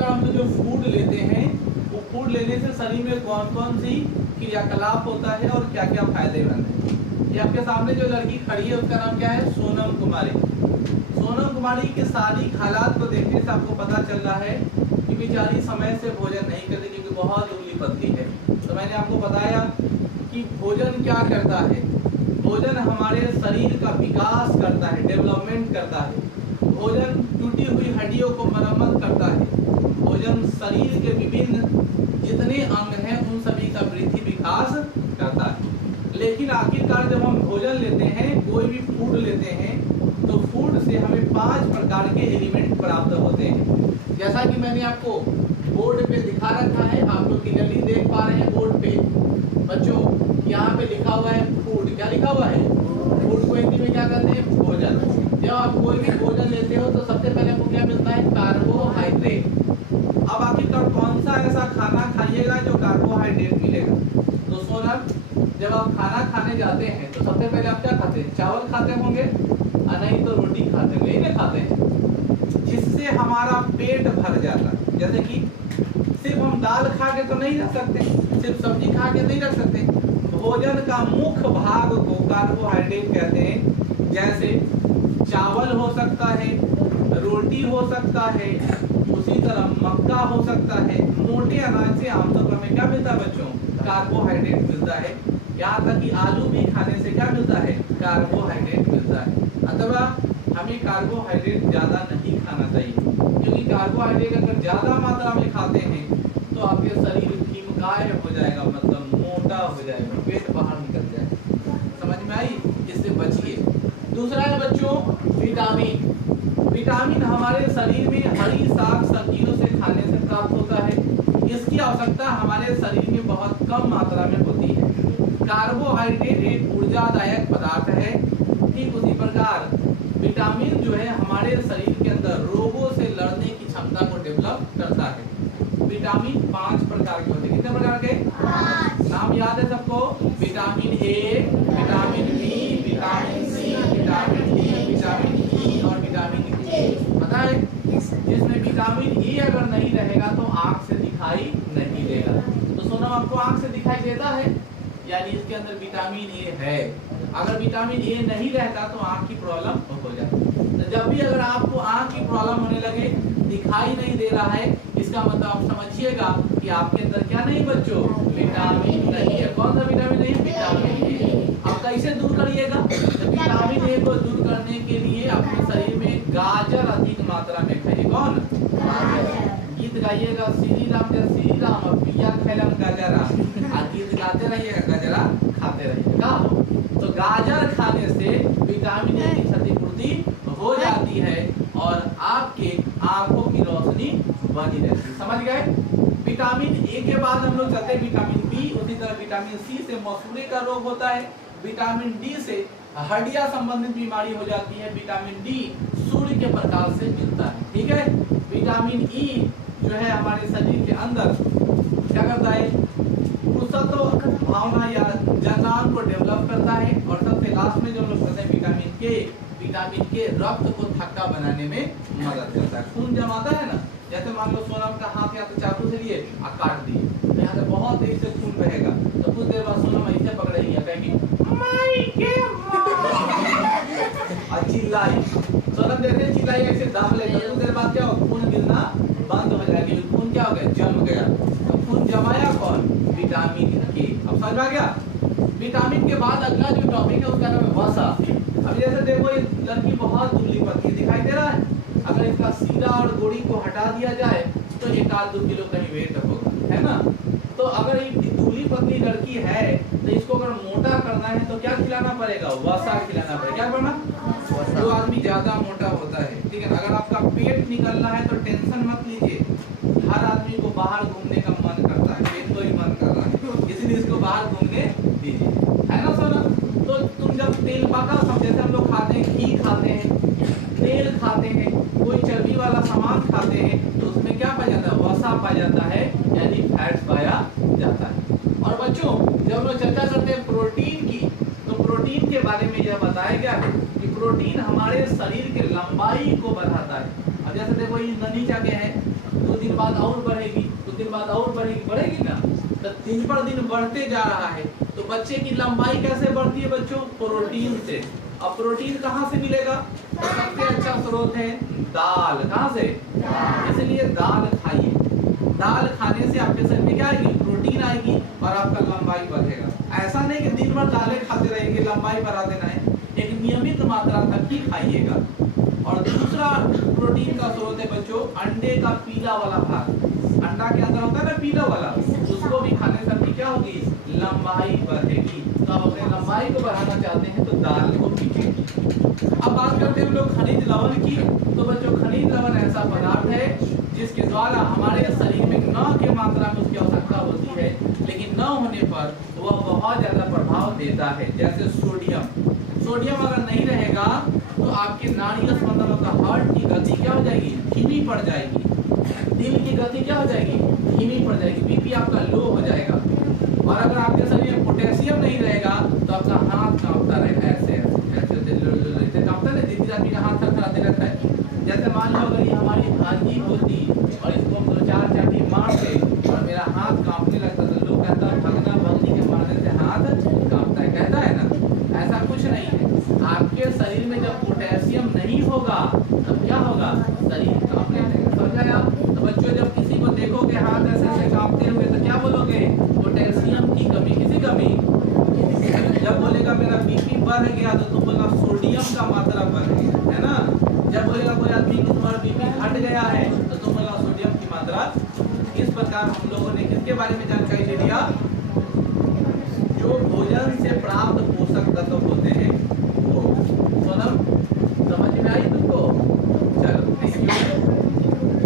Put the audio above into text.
हम जो फूड लेते हैं वो फूड लेने से शरीर में कौन कौन सी क्रियाकलाप होता है और क्या क्या फायदेमंद है। ये आपके सामने जो लड़की खड़ी है उसका नाम क्या है? सोनम कुमारी। सोनम कुमारी के शारीरिक हालात को देखने से आपको पता चल रहा है कि बेचारी समय से भोजन नहीं करती क्योंकि बहुत दुबली पतली है। तो मैंने आपको बताया कि भोजन क्या करता है। भोजन हमारे शरीर का विकास करता है, डेवलपमेंट करता है। भोजन टूटी हुई हड्डियों को मरम्मत करता है। भोजन शरीर के विभिन्न जितने अंग हैं उन सभी का वृद्धि विकास करता है। लेकिन आखिरकार जब हम भोजन लेते हैं, कोई भी फूड लेते हैं, तो फूड से हमें 5 प्रकार के एलिमेंट प्राप्त होते हैं। जैसा कि मैंने आपको बोर्ड पे दिखा रखा है, आप लोग क्लियरली देख पा रहे हैं बोर्ड पे। बच्चों यहाँ पे लिखा हुआ है फूड। क्या लिखा हुआ है? फूड को हिंदी में क्या कहते हैं? भोजन। जब आप कोई भी भोजन लेते हो तो सबसे पहले आपको क्या मिलता है? कार्बोहाइड्रेट। अब आखिरकार कौन सा ऐसा खाना खाइएगा जो कार्बोहाइड्रेट मिलेगा? तो सोनम, जब आप खाना खाने जाते हैं तो सबसे पहले आप क्या खाते हैं? चावल खाते होंगे, नहीं तो रोटी खाते होंगे, यही खाते हैं, जिससे हमारा पेट भर जाता है। जैसे कि सिर्फ हम दाल खा के तो नहीं रख सकते, सिर्फ सब्जी खा के नहीं रख सकते। भोजन का मुख्य भाग को कार्बोहाइड्रेट कहते हैं। जैसे चावल हो सकता है, रोटी हो सकता है, उसी तरह मक्का हो सकता है। मोटे अनाज से आमतौर पर हमें क्या मिलता है बच्चों? कार्बोहाइड्रेट मिलता है। यहाँ तक कि आलू भी खाने से क्या मिलता है? कार्बोहाइड्रेट मिलता है। अथवा हमें कार्बोहाइड्रेट ज़्यादा नहीं खाना चाहिए, क्योंकि कार्बोहाइड्रेट अगर ज़्यादा मात्रा में खाते हैं तो आपके शरीर खिमकाय हो जाएगा, मतलब मोटा हो जाएगा, पेट बाहर निकल जाएगा। समझ में आई? इससे बचिए। दूसरा है बच्चों विटामिन। विटामिन हमारे शरीर में हरी साग सब्जियों से खाने से प्राप्त होता है। इसकी आवश्यकता हमारे शरीर में बहुत कम मात्रा में होती है। कार्बोहाइड्रेट एक ऊर्जादायक पदार्थ है। ठीक उसी प्रकार विटामिन जो है हमारे शरीर के अंदर रोगों से लड़ने की क्षमता को डेवलप करता है। विटामिन 5 प्रकार के होते हैं। कितने प्रकार के? 5। नाम याद है सबको? Vitamin A, vitamin B, vitamin C, vitamin D, vitamin E और विटामिन के। पता है? जिसमें विटामिन ई अगर नहीं रहेगा तो आंख से दिखाई नहीं देगा। तो सोनम, आपको आंख से दिखाई देता है, यानी इसके अंदर विटामिन ए है। अगर विटामिन ए नहीं रहता तो आंख की प्रॉब्लम हो जाती। तो जब भी अगर आपको आंख की प्रॉब्लम होने लगे, दिखाई नहीं दे रहा है, इसका मतलब आप समझिएगा कि आपके अंदर क्या नहीं बच्चों? विटामिन नहीं है। कौन सा विटामिन नहीं? Vitamin A. आप कैसे दूर करिएगा? तो विटामिन ए को दूर करने के लिए अपने शरीर में गाजर अधिक मात्रा में खाइए। कौन? गीत गाइएगा, श्री राम जय श्री राम पिया खैलम गजरा। गीत गाते रहिएगा, गजरा खाते रहिएगा। तो गाजर खाने से विटामिन ए की क्षतिपूर्ति हो जाती है और आपके आंखों की रोशनी बनी रहती है। समझ गए? विटामिन ए के बाद हम लोग चलते हैं विटामिन बी। उसी तरह विटामिन सी से मसूड़े का रोग होता है। विटामिन डी से हड्डियां संबंधित बीमारी हो जाती है। विटामिन डी सूर्य के प्रकाश से मिलता है। ठीक है? विटामिन ई जो है हमारे शरीर के अंदर क्या करता है? पुरुषत्व भावना या जननांग को डेवलप करता है। और सबसे लास्ट में जो लोग कहते हैं विटामिन के, विटामिन के रक्त को थक्का बनाने में मदद करता है। खून जमाता है ना, जैसे मान लो सोनम का हाथ यहाँ तो चाकू से लिए और काट दिए, तो यहाँ से बहुत तेज से खून बहेगा। तो कुछ देर बाद सोनम ऐसे पकड़ेगी या कहेगी और चिल्लाई। सोनम जैसे चिल्लाई ऐसे दाम लेगा, कुछ देर बाद क्या हो? खून गिरना बंद हो जाएगी। खून क्या हो गया? जम गया। तो खून जमाया कौन? विटामिन के। अब समझ में आ गया? विटामिन के बाद अगला जो टॉपिक है उसका नाम है वसा। अब जैसे देखो ये लड़की बहुत दुबली पतली दिखाई दे रहा है। अगर इसका सीधा और गोड़ी को हटा दिया जाए तो 1-2 किलो कहीं वेट होगा, है ना? तो अगर ये दुबली पतली लड़की है तो इसको अगर मोटा करना है तो क्या खिलाना पड़ेगा? वसा खिलाना पड़ेगा। क्या करना? जो आदमी ज्यादा मोटा होता है, ठीक है, अगर आपका पेट निकलना है तो टेंशन मत लीजिए। हर आदमी को बाहर घूमने का मन करता है, पेट को ही मन कर रहा है, इसलिए इसको बाहर घूमने दीजिए, है ना सोनम? तो तुम जब तेल पका, जैसे हम लोग खाते हैं, घी खाते हैं, तेल खाते हैं, कोई चर्बी वाला सामान खाते हैं, तो उसमें क्या पाया जाता है? वसा पाया जाता है, यानी फैट्स पाया जाता है। और बच्चों, जब हम लोग चर्चा करते हैं प्रोटीन की, तो प्रोटीन के बारे में यह बताया गया है कि प्रोटीन हमारे शरीर के लंबाई को बढ़ाता है। अब जैसे देखो ये ननी क्या है, 2 दिन बाद बाद और बढ़ेगी ना, तो दिन पर दिन बढ़ते जा रहा है। तो बच्चे की लंबाई कैसे बढ़ती है बच्चों? प्रोटीन से। अब प्रोटीन कहाँ से मिलेगा? तो सबसे अच्छा स्रोत है दाल। कहाँ से? इसलिए दाल खाइए। दाल खाने से आपके शरीर में क्या आएगी? प्रोटीन आएगी और आपका लंबाई बढ़ेगा। ऐसा नहीं कि दिन भर दालें खाते रहेंगे लंबाई बढ़ा देना है, एक नियमित मात्रा तक ही खाइएगा। और दूसरा प्रोटीन का स्रोत है बच्चों अंडे का पीला वाला भाग। अंडा के अंदर होता है ना पीला वाला, उसको भी खाने से आपकी क्या होगी? लंबाई बढ़ेगी। तो आप अपने लंबाई को बढ़ाना चाहते हैं तो दाल को पीजिए। अब बात करते हैं हम लोग खनिज लवण की। तो बच्चों खनिज लवण ऐसा पदार्थ है जिसके द्वारा हमारे शरीर में न के मात्रा में उसकी आवश्यकता होती है, लेकिन न होने पर वह बहुत ज्यादा प्रभाव देता है। जैसे सोडियम। सोडियम अगर नहीं रहेगा तो आपके नाड़ियों स्पंदनों का हार्ट की गति क्या हो जाएगी? धीमी पड़ जाएगी। दिल की गति क्या हो जाएगी? धीमी पड़ जाएगी। बीपी आपका लो हो जाएगा। और अगर आपके शरीर में पोटेशियम नहीं रहेगा तो आपका हाथ कांपता रहेगा। ऐसे ऐसे कांपता है, जिस आदमी का हाथ थरथराते रहता है। जैसे मान लो अगर ये हमारी भांजी होती और इसको हम 2-4 चाटी मारते और मेरा हाथ कांपने लगता तो लोग कहता भगना भगनी के मारने से हाथ कांपता है, कहता है ना। ऐसा कुछ नहीं है। आपके शरीर में जब पोटेशियम नहीं होगा तब क्या होगा? शरीर कांपने लगेगा। समझा आप? तो बच्चों जब किसी को देखोगे हाथ ऐसे ऐसे कांपते हुए तो क्या बोलोगे? पोटेशियम की कमी। किसी कमी? जब बोलेगा मेरा बीपी बढ़ गया तो तुम बोला सोडियम का मात्रा बढ़ गया, है ना। जब बोलेगा कोई आदमी की तुम्हारा बीपी घट गया है तो तुम बोला सोडियम की मात्रा। इस प्रकार हम लोगों ने किसके बारे में जानकारी ले लिया? जो भोजन से प्राप्त पोषक तत्व होते हैं वो सोनम